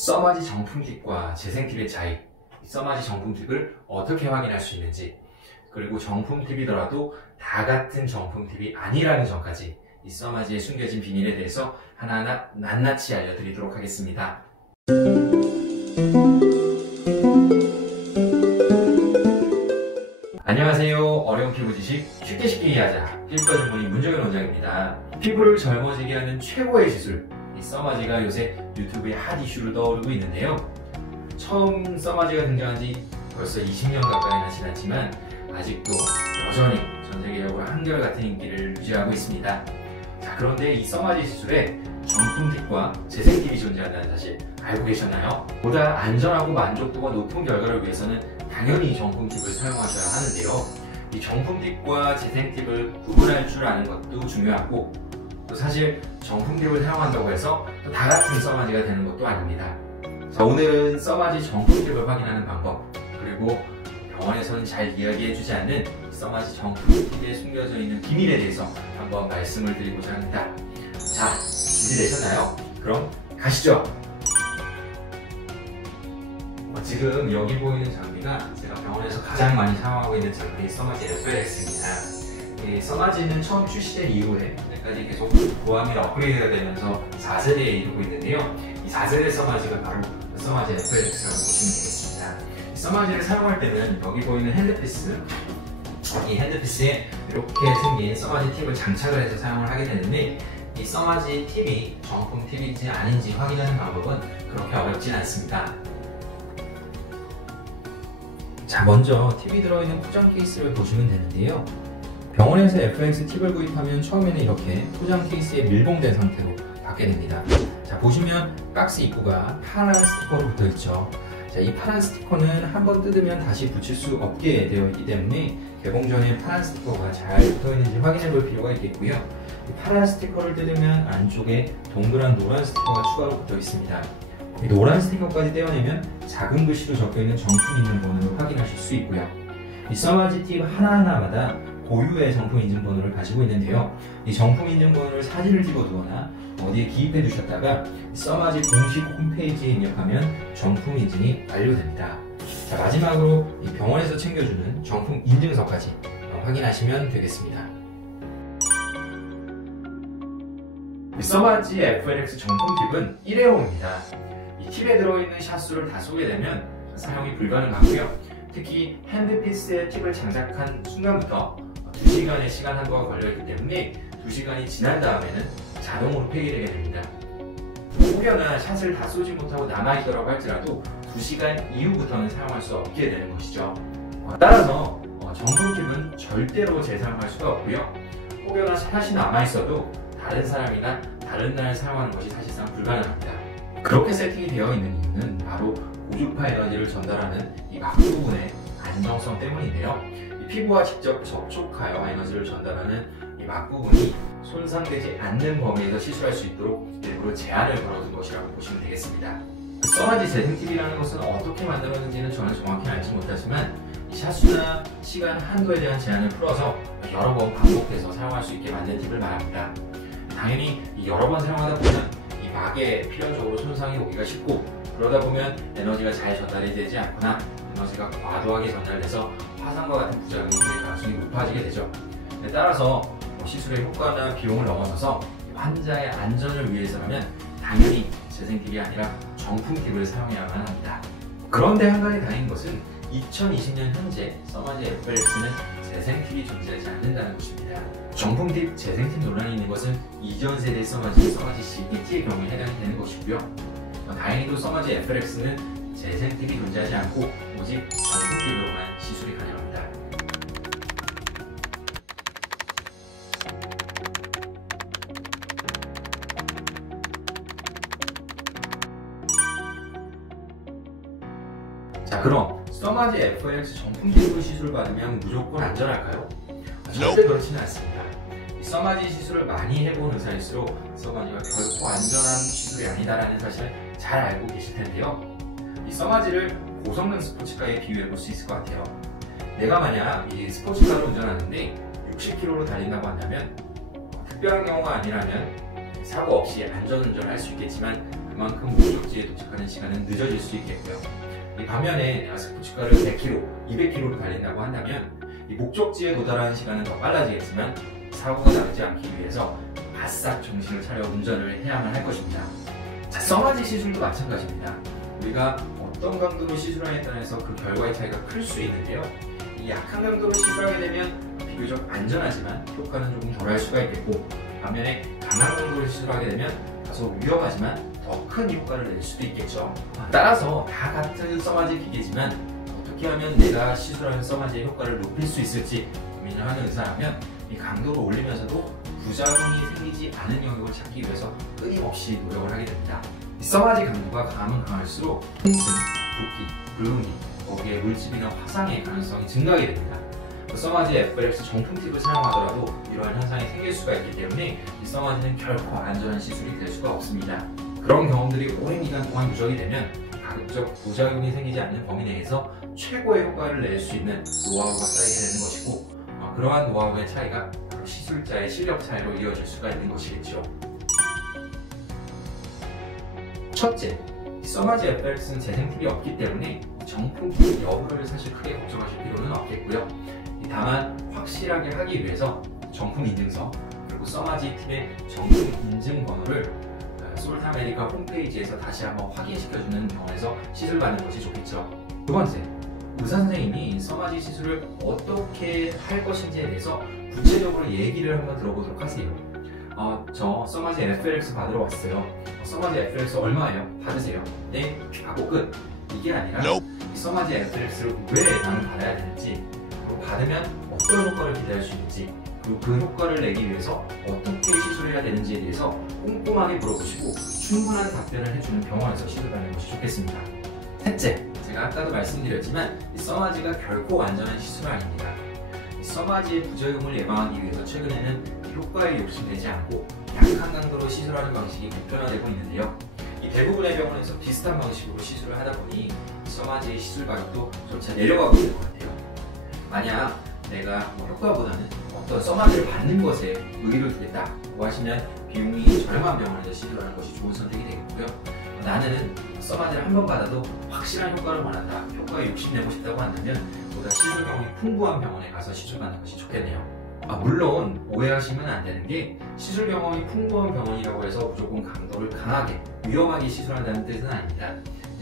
써마지 정품 팁과 재생 팁의 차이, 써마지 정품 팁을 어떻게 확인할 수 있는지, 그리고 정품 팁이더라도 다 같은 정품 팁이 아니라는 점까지 이 써마지의 숨겨진 비밀에 대해서 하나하나 낱낱이 알려드리도록 하겠습니다. 안녕하세요. 어려운 피부 지식 쉽게 이해하자 피부과 전문의 문정현 원장입니다. 피부를 젊어지게 하는 최고의 기술, 이 써마지가 요새 유튜브의 핫 이슈로 떠오르고 있는데요. 처음 써마지가 등장한 지 벌써 20년 가까이나 지났지만 아직도 여전히 전 세계적으로 한결같은 인기를 유지하고 있습니다. 자, 그런데 이 써마지 시술에 정품 팁과 재생 팁이 존재한다는 사실 알고 계셨나요? 보다 안전하고 만족도가 높은 결과를 위해서는 당연히 정품 팁을 사용하셔야 하는데요. 이 정품 팁과 재생 팁을 구분할 줄 아는 것도 중요하고, 또 사실 정품 팁을 사용한다고 해서 또 다 같은 써마지가 되는 것도 아닙니다. 자, 오늘은 써마지 정품 팁을 확인하는 방법, 그리고 병원에서는 잘 이야기해주지 않는 써마지 정품 팁에 숨겨져 있는 비밀에 대해서 한번 말씀을 드리고자 합니다. 자, 준비되셨나요? 그럼 가시죠! 지금 여기 보이는 장비가 제가 병원에서 가장 많이 사용하고 있는 장비 써마지 FLX입니다. 이 써마지는 처음 출시된 이후에 여기까지 계속 보완 및 업그레이드가 되면서 4세대에 이르고 있는데요. 이 4세대 써마지가 바로 써마지 FLX라고 보시면 되겠습니다. 이 써마지를 사용할 때는 여기 보이는 핸드피스, 이 핸드피스에 이렇게 생긴 써마지 팁을 장착을 해서 사용을 하게 되는데, 이 써마지 팁이 정품 팁인지 아닌지 확인하는 방법은 그렇게 어렵진 않습니다. 자, 먼저 팁이 들어있는 포장 케이스를 보시면 되는데요. 병원에서 FX 팁을 구입하면 처음에는 이렇게 포장 케이스에 밀봉된 상태로 받게 됩니다. 자, 보시면 박스 입구가 파란 스티커로 붙어 있죠. 자, 이 파란 스티커는 한번 뜯으면 다시 붙일 수 없게 되어 있기 때문에 개봉 전에 파란 스티커가 잘 붙어 있는지 확인해 볼 필요가 있겠고요. 이 파란 스티커를 뜯으면 안쪽에 동그란 노란 스티커가 추가로 붙어 있습니다. 이 노란 스티커까지 떼어내면 작은 글씨로 적혀있는 정품 인증번호를 확인하실 수 있고요. 이 써마지 팁 하나하나마다 고유의 정품 인증번호를 가지고 있는데요. 이 정품 인증번호를 사진을 찍어두거나 어디에 기입해 두셨다가 써마지 공식 홈페이지에 입력하면 정품 인증이 완료됩니다. 자, 마지막으로 이 병원에서 챙겨주는 정품 인증서까지 확인하시면 되겠습니다. 이 써마지 FLX 정품 팁은 일회용입니다. 이 팁에 들어있는 샷수를 다 쏘게 되면 사용이 불가능하고요. 특히 핸드피스에 팁을 장착한 순간부터 2시간의 시간 한도가 걸려있기 때문에 2시간이 지난 다음에는 자동으로 폐기되게 됩니다. 혹여나 샷을 다 쏘지 못하고 남아있더라고 할지라도 2시간 이후부터는 사용할 수 없게 되는 것이죠. 따라서 정품 팁은 절대로 재사용할 수가 없고요. 혹여나 샷이 남아있어도 다른 사람이나 다른 날 사용하는 것이 사실상 불가능합니다. 그렇게 세팅이 되어 있는 이유는 바로 고주파 에너지를 전달하는 이 막 부분의 안정성 때문인데요. 이 피부와 직접 접촉하여 에너지를 전달하는 이 막 부분이 손상되지 않는 범위에서 시술할 수 있도록 일부러 제한을 걸어둔 것이라고 보시면 되겠습니다. 써마지 재생 팁이라는 것은 어떻게 만들었는지는 저는 정확히 알지 못하지만 이 샷수나 시간 한도에 대한 제한을 풀어서 여러 번 반복해서 사용할 수 있게 만든 팁을 말합니다. 당연히 여러 번 사용하다 보면 이 막에 필연적으로 손상이 오기가 쉽고, 그러다 보면 에너지가 잘 전달이 되지 않거나 에너지가 과도하게 전달돼서 화상과 같은 부작용이 생길 가능성이 높아지게 되죠. 따라서 시술의 효과나 비용을 넘어서서 환자의 안전을 위해서라면 당연히 재생 팁이 아니라 정품 팁을 사용해야만 합니다. 그런데 한 가지 다행인 것은 2020년 현재 써마지 FLX는 재생 팁이 존재하지 않는다는 것입니다. 정품 팁, 재생 팁 논란이 있는 것은 이전 세대 써마지 CPT의 경우에 해당이 되는 것이고요. 다행히도 써마지 FLX는 재생 팁이 존재하지 않고 오직 정품 팁으로만 시술이 가능합니다. 자, 그럼 써마지 FLX 정품 팁으로 시술을 받으면 무조건 안전할까요? 절대 그렇지는 않습니다. 이 써마지 시술을 많이 해본 의사일수록 써마지가 결코 안전한 시술이 아니다라는 사실을 잘 알고 계실 텐데요. 이 써마지를 고성능 스포츠카에 비유해 볼 수 있을 것 같아요. 내가 만약 이 스포츠카를 운전하는데 60km로 달린다고 한다면 특별한 경우가 아니라면 사고 없이 안전운전을 할 수 있겠지만, 그만큼 목적지에 도착하는 시간은 늦어질 수 있겠고요. 이 반면에 내가 스포츠카를 100km, 200km로 달린다고 한다면 이 목적지에 도달하는 시간은 더 빨라지겠지만 사고가 나지 않기 위해서 바싹 정신을 차려 운전을 해야만 할 것입니다. 자, 써마지 시술도 마찬가지입니다. 우리가 어떤 강도로 시술하냐에 따라서 그 결과의 차이가 클 수 있는데요. 이 약한 강도로 시술하게 되면 비교적 안전하지만 효과는 조금 덜할 수가 있겠고, 반면에 강한 강도로 시술하게 되면 다소 위험하지만 더 큰 효과를 낼 수도 있겠죠. 따라서 다 같은 써마지 기계지만 어떻게 하면 내가 시술하는 써마지의 효과를 높일 수 있을지 고민을 하는 의사라면 이 강도를 올리면서도 부작용이 생기지 않은 영역을 찾기 위해서 끊임없이 노력을 하게 됩니다. 이 써마지 강도가 강하면 강할수록 통증, 붓기, 붉은기, 거기에 물집이나 화상의 가능성이 증가하게 됩니다. 써마지 FLX 정품 팁을 사용하더라도 이러한 현상이 생길 수가 있기 때문에 이 써마지는 결코 안전한 시술이 될 수가 없습니다. 그런 경험들이 오랜 기간 동안 누적이 되면 가급적 부작용이 생기지 않는 범위 내에서 최고의 효과를 낼 수 있는 노하우가 쌓이게 되는 것이고, 그러한 노하우의 차이가 바로 시술자의 실력 차이로 이어질 수가 있는 것이겠죠. 첫째, 써마지 FLX는 재생 팁이 없기 때문에 정품 팁 여부를 사실 크게 걱정하실 필요는 없겠고요. 다만 확실하게 하기 위해서 정품 인증서 그리고 써마지 팁의 정품 인증 번호를 솔트 아메리카 홈페이지에서 다시 한번 확인시켜주는 병원에서 시술받는 것이 좋겠죠. 두 번째, 의사 선생님이 써마지 시술을 어떻게 할 것인지에 대해서 구체적으로 얘기를 한번 들어보도록 하세요. 저 써마지 FLX 받으러 왔어요. 써마지 FLX 얼마예요? 받으세요. 네, 하고 끝. 이게 아니라 이 써마지 FLX를 왜 나는 받아야 되는지, 그리고 받으면 어떤 효과를 기대할 수 있는지, 그리고 그 효과를 내기 위해서 어떻게 시술해야 되는지에 대해서 꼼꼼하게 물어보시고 충분한 답변을 해주는 병원에서 시술하는 것이 좋겠습니다. 셋째, 제가 아까도 말씀드렸지만 이 써마지가 결코 안전한 시술은 아닙니다. 이 써마지의 부작용을 예방하기 위해서 최근에는 효과에 욕심내지 않고 약한 강도로 시술하는 방식이 보편화되고 있는데요. 이 대부분의 병원에서 비슷한 방식으로 시술을 하다 보니 써마지의 시술 가격도 점차 내려가고 있는 것 같아요. 만약 내가 효과보다는 어떤 써마지를 받는 것에 의의를 두겠다고 하시면 비용이 저렴한 병원에서 시술하는 것이 좋은 선택이 되겠고요. 나는 써마지를 한 번 받아도 확실한 효과를 원한다, 효과에 욕심내고 싶다고 한다면 보다 시술 경험이 풍부한 병원에 가서 시술받는 것이 좋겠네요. 물론 오해하시면 안 되는 게 시술 경험이 풍부한 병원이라고 해서 무조건 강도를 강하게 위험하게 시술한다는 뜻은 아닙니다.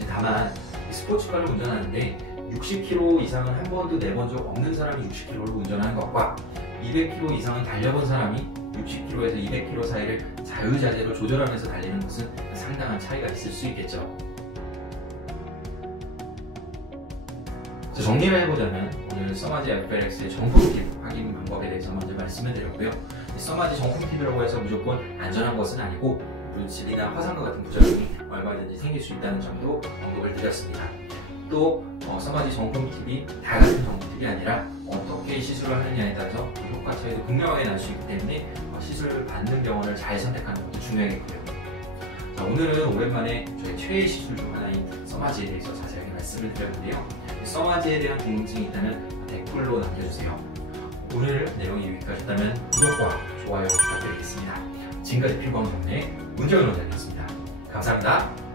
다만 스포츠카를 운전하는데 60km 이상은 한 번도 내본 적 없는 사람이 60km를 운전하는 것과 200km 이상은 달려본 사람이 60km에서 200km 사이를 자유자재로 조절하면서 달리는 것은 상당한 차이가 있을 수 있겠죠. 정리를 해보자면 오늘 써마지 FLX의 정품 팁 확인 방법에 대해서 먼저 말씀을 드렸고요. 써마지 정품 팁이라고 해서 무조건 안전한 것은 아니고 물질이나 화상과 같은 부작용이 얼마든지 생길 수 있다는 점도 언급을 드렸습니다. 또 써마지 정품 팁이 다 같은 정품 팁이 아니라 어떻게 시술을 하느냐에 따라서 효과 차이도 극명하게 날 수 있기 때문에 시술을 받는 병원을 잘 선택하는 것도 중요하겠고요. 자, 오늘은 오랜만에 저희 최애 시술 중 하나인 써마지에 대해서 자세하게 말씀을 드렸는데요. 써마지에 대한 궁금증이 있다면 댓글로 남겨주세요. 오늘 내용이 유익하셨다면 구독과 좋아요 부탁드리겠습니다. 지금까지 필광정리의 문정현 원장이었습니다. 감사합니다.